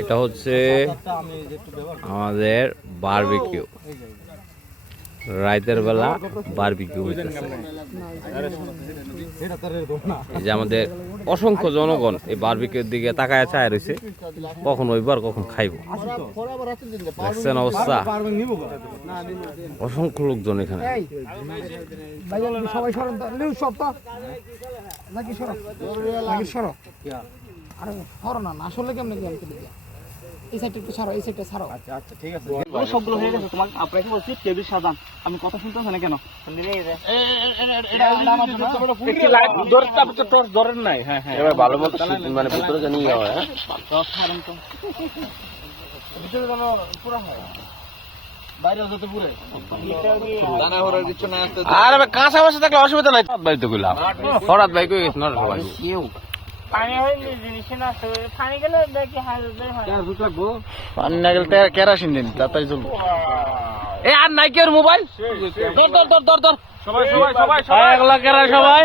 এটা হচ্ছে আমাদের বারবিকিউ, রাতের বেলা বারবিকিউ হইতেছে। এই যে আমাদের অসংখ্য জনগণ এই বারবিকিউর দিকে তাকায় চায় রয়েছে, কখন ওইবার কখন খাইব। দেখছেন অবস্থা, অসংখ্য লোকজন এখানে। সবাই সরো নাকি সরো আরে সরো না, আসলে কেমনে এই সাইডটা একটু ছাড়ো, এই সাইডটা ছাড়ো। আচ্ছা আচ্ছা ঠিক আছে, সবগুলো হয়ে গেছে। তোমার আপনাকে বলছি টেবিল সাজান, আমি কথা শুনতেছেন না কেন? ধরেন নাই। হ্যাঁ হ্যাঁ, এবার ভালো মতো মানে ভিতরে জানি হয়। হ্যাঁ তো ভিতরে যেন পুরা হয়, বাইরে যত পুরে দানা হরার কিছু না। আর কাঁচা বাসা থাকলে অসুবিধা নাই। বাড়িতে কইলাম হঠাৎ ভাই কই গেছে না সবাই। পানি হইলে জিনিস না, পানি গেলে দেখি পানি না গেলে কেরাসিন দিন তাড়াতাড়ি চলবো। এ আর নাই কি মোবাইল, ধর ধর ধর ধর ধর সবাই সবাই সবাই সবাই সবাই